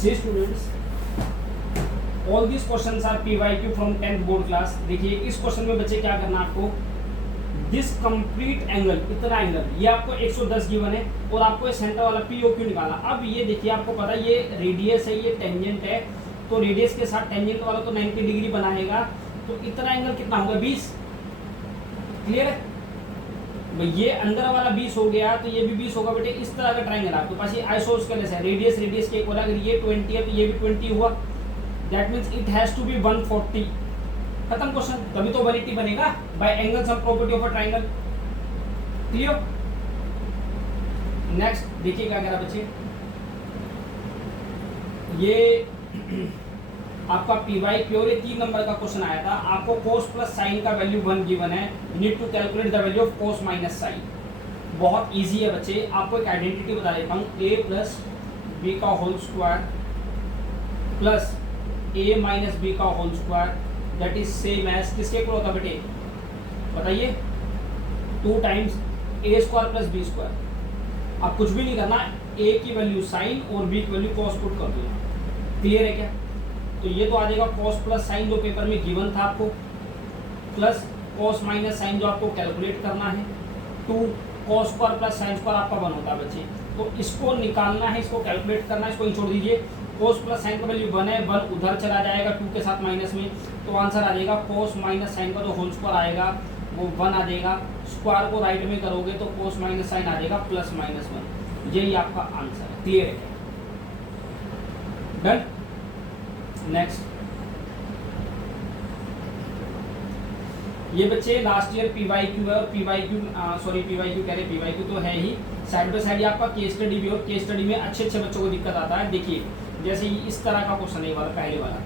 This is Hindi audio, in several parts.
C students, all this questions are PYQ from 10th board class. देखिए इस क्वेश्चन में बच्चे क्या करना है आपको, दिस कंप्लीट एंगल, इतना एंगल, ये आपको 110 गिवन है और आपको ये सेंटर वाला POQ निकालना। अब ये देखिए आपको पता है ये रेडियस है, ये टेंजेंट है, तो रेडियस के साथ टेंजेंट वाला तो 90 डिग्री बनाएगा, तो इतना एंगल कितना होगा 20। क्लियर है भाई, ये अंदर वाला 20 हो गया तो ये भी 20 होगा बेटे। इस तरह का ट्राइंगल आपके पास ये आइसोस्केलेस है, रेडियस रेडियस के इक्वल, अगर ये 20 है तो ये भी 20 हुआ, that means it has to be 140। खत्म क्वेश्चन, तभी तो 180 बनेगा by angle sum property of a triangle. Clear. Next देखिए क्या कह रहा बच्चे, ये आपका PYQ और ये 3 नंबर का क्वेश्चन आया था। आपको cos प्लस साइन का वैल्यू 1 गिवन है, you need to calculate the value of cos minus sine. बहुत इजी है बच्चे, आपको एक आइडेंटिटी बता देता हूँ, a प्लस बी का whole square plus a minus B का whole square that is same as, किसके इक्वल होता बेटे बताइए, 2 times a square plus B square. अब कुछ भी नहीं करना, a की वैल्यू साइन और b की वैल्यू cos पुट कर दो। क्लियर है क्या? तो ये तो आ जाएगा cos प्लस साइन जो पेपर में गिवन था आपको, प्लस cos माइनस साइन जो आपको कैलकुलेट करना है, 2 cos square plus sine square आपका 1 होता है बच्चे। तो इसको निकालना है, इसको कैलकुलेट करना है, इसको छोड़ दीजिए। cos प्लस साइन का वैल्यू 1 है, 1 उधर चला जाएगा 2 के साथ माइनस में, तो आंसर आ जाएगा cos माइनस साइन का जो होल स्क्वायर आएगा वो 1 आ जाएगा। स्क्वायर को राइट में करोगे तो cos माइनस साइन आ जाएगा प्लस माइनस 1। यही आपका आंसर है। क्लियर है? डन। नेक्स्ट, ये बच्चे लास्ट ईयर PYQ है और PYQ कह रहे, PYQ तो है ही, साइड बाय साइड आपका केस स्टडी भी, और केस स्टडी में अच्छे अच्छे बच्चों को दिक्कत आता है। देखिए जैसे इस तरह का क्वेश्चन है वाला, पहले वाला,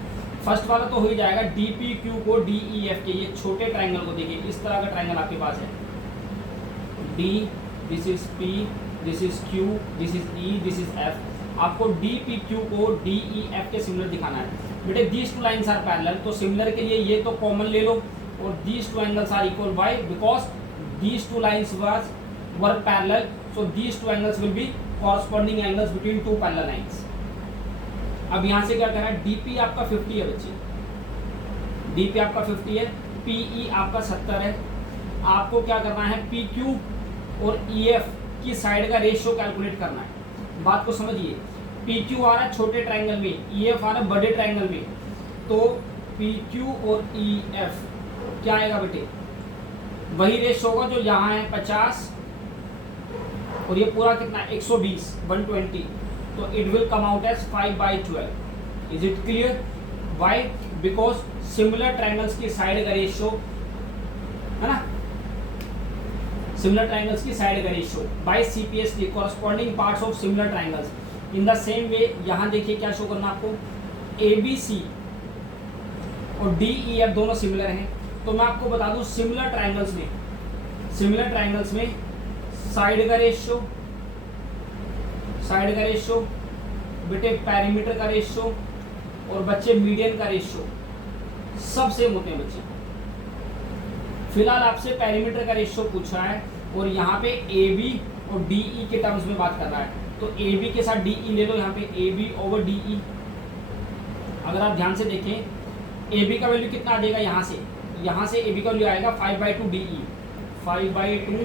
फर्स्ट वाला तो हो ही जाएगा, DPQ को DEF के, ये छोटे ट्राइंगल को देखिए, इस तरह का ट्राइंगल आपके पास है, D, this is P, this is Q, this is E, this is F। आपको DPQ को DEF के सिमिलर दिखाना है बेटे। दीज 2 लाइन्स आर पैरेलल, तो सिमिलर के लिए ये तो कॉमन ले लो, और these 2 angles are equal by, because these 2 lines were parallel, so these 2 angles will be corresponding angles between 2 parallel lines. अब यहाँ से क्या करना है, DP आपका 50 है बच्चे, DP आपका 50 है, PE आपका 70 है। आपको क्या करना है, PQ और EF की साइड का रेशियो कैलकुलेट करना है। बात को समझिए, PQ आ रहा है छोटे ट्राइंगल में, EF आ रहा है बड़े ट्राइंगल में, तो PQ और EF क्या आएगा बेटे, वही रेशियो होगा जो यहाँ है 50, और ये पूरा कितना 120, 120, तो it will come out as 5/12। Is it clear? Why? Because similar triangles की साइड का रेशियो है ना, सिमिलर ट्राइंगल्स की साइड का ratio by CPST, corresponding parts of similar triangles. In the same way यहाँ देखिए क्या शो करना आपको, ABC और DEF दोनों सिमिलर हैं, तो मैं आपको बता दूं सिमिलर ट्राइंगल्स में साइड का रेशियो बेटे, पैरीमीटर का रेशियो और बच्चे मीडियन का रेशियो सब सेम होते हैं बच्चे। फिलहाल आपसे पैरीमीटर का रेशियो पूछा है, और यहाँ पे AB और DE के टर्म्स में बात कर रहा है, तो AB के साथ DE ले लो, यहाँ पे AB ओवर DE। अगर आप ध्यान से देखें AB का वैल्यू कितना आ जाएगा, यहाँ से AB का वैल्यू आएगा 5/2 DE, 5/2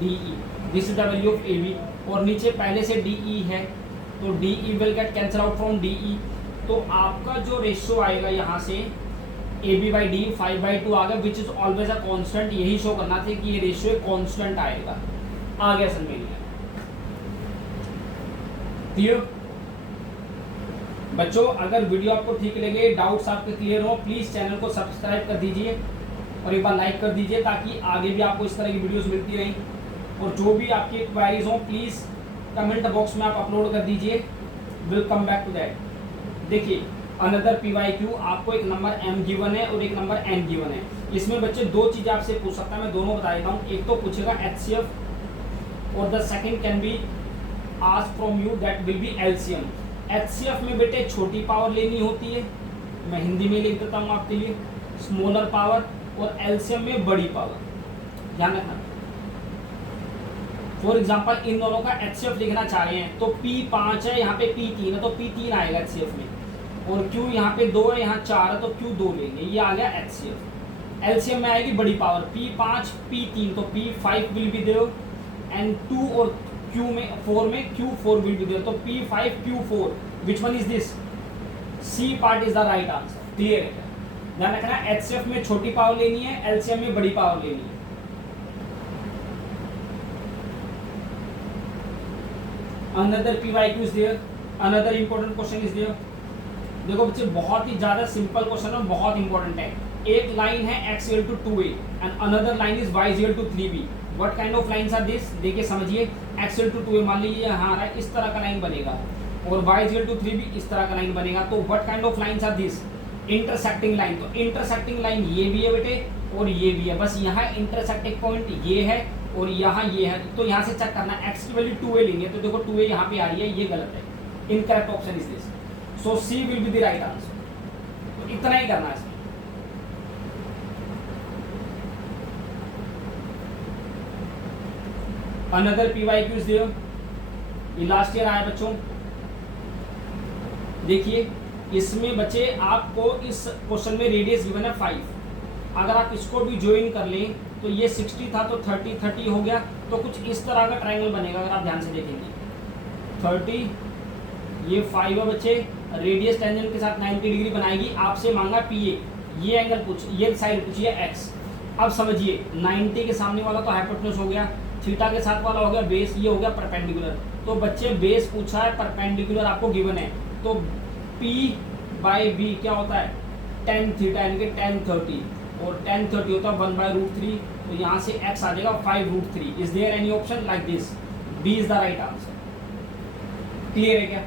DE, this is the value of AB। और नीचे पहले से DE है, तो DE will get cancel out from DE, तो आपका जो रेशियो आएगा यहाँ से AB/D 5/2 आ गया, which is always a constant. यही शो करना था कि ये रेशियो कांस्टेंट आएगा, आ गया समझ में। क्लियर बच्चों? अगर वीडियो आपको ठीक लगे, डाउट्स आपके क्लियर हो, प्लीज चैनल को सब्सक्राइब कर दीजिए और एक बार लाइक कर दीजिए, ताकि आगे भी आपको इस तरह की वीडियोस मिलती रहें। और जो भी आपकी क्वायरीज हो प्लीज कमेंट बॉक्स में आप अपलोड कर दीजिए, will come back to that. देखिए अनदर PYQ, आपको एक नंबर M गिवन है और एक नंबर N गिवन है। इसमें बच्चे 2 चीज़ें आपसे पूछ सकता है, मैं दोनों बता देता हूँ। एक तो पूछेगा HCF और the second can be ask from you that will be LCM। HCF में बेटे छोटी पावर लेनी होती है, मैं हिंदी में लिख देता हूँ आपके लिए, स्मॉलर पावर, और LCM में बड़ी पावर। ध्यान रखना। फॉर एग्जाम्पल इन दोनों का HCF लिखना चाह रहे हैं तो P5 है, यहाँ पे P3 है तो P3 आएगा HCF में, और Q यहाँ पे 2 है, यहाँ 4 है तो Q 2 लेंगे, ये आ गया HCF। LCM में आएगी बड़ी पावर P5 P3 तो P5 will be there, and 2 और Q में 4 में Q4 विल बी देयर, तो P5 Q4, which one is this? C part is the right answer. Clear है? ध्यान रखना, HCF में छोटी पावर लेनी है, LCM में बड़ी पावर लेनी है। Another PYQ is there, another important question is there। देखो बच्चे बहुत ही ज्यादा सिंपल क्वेश्चन है, बहुत इंपॉर्टेंट है। एक लाइन है x equal to 2a and another line is y equal to 3b। What kind of lines are this? देखिए समझिए, x equal to 2a मान लीजिए यहाँ आ रहा है, इस तरह का लाइन बनेगा, और y equal to 3b इस तरह का लाइन बनेगा। तो what kind of lines are this? Intersecting line. तो इंटरसेक्टिंग लाइन ये भी है बेटे और ये भी है, बस यहाँ इंटरसेक्टिंग पॉइंट ये है और यहाँ ये है। तो यहाँ से चेक करना, x की वैल्यू 2a लेंगे तो देखो 2a यहाँ पे आ रही है, ये गलत है, incorrect option is this, so C will be the right answer. तो इतना ही करना है इसमें। अनदर PYQ इज देयर, ये लास्ट ईयर आया बच्चों। देखिए इसमें बच्चे आपको इस क्वेश्चन में रेडियस गिवन है 5, अगर आप इसको भी ज्वाइन कर लें तो ये 60 था तो 30 हो गया, तो कुछ इस तरह का ट्रायंगल बनेगा। अगर आप ध्यान से देखेंगे 30, ये 5 है बच्चे, रेडियस टेंजेंट के साथ 90 डिग्री बनाएगी। आपसे मांगा PA, ये एंगल पूछ, ये साइड पूछिए x। अब समझिए 90 के सामने वाला तो हाइपोटेन्यूज हो गया, थीटा के साथ वाला हो गया बेस, ये हो गया परपेंडिकुलर। तो बच्चे बेस पूछा है, परपेंडिकुलर आपको गिवन है, तो P/B क्या होता है? tan थीटा यानी कि tan 30, और tan 30 होता है 1/√3, तो यहाँ से x आ जाएगा 5√3। Is there any option like this? B is the right answer. Clear है क्या?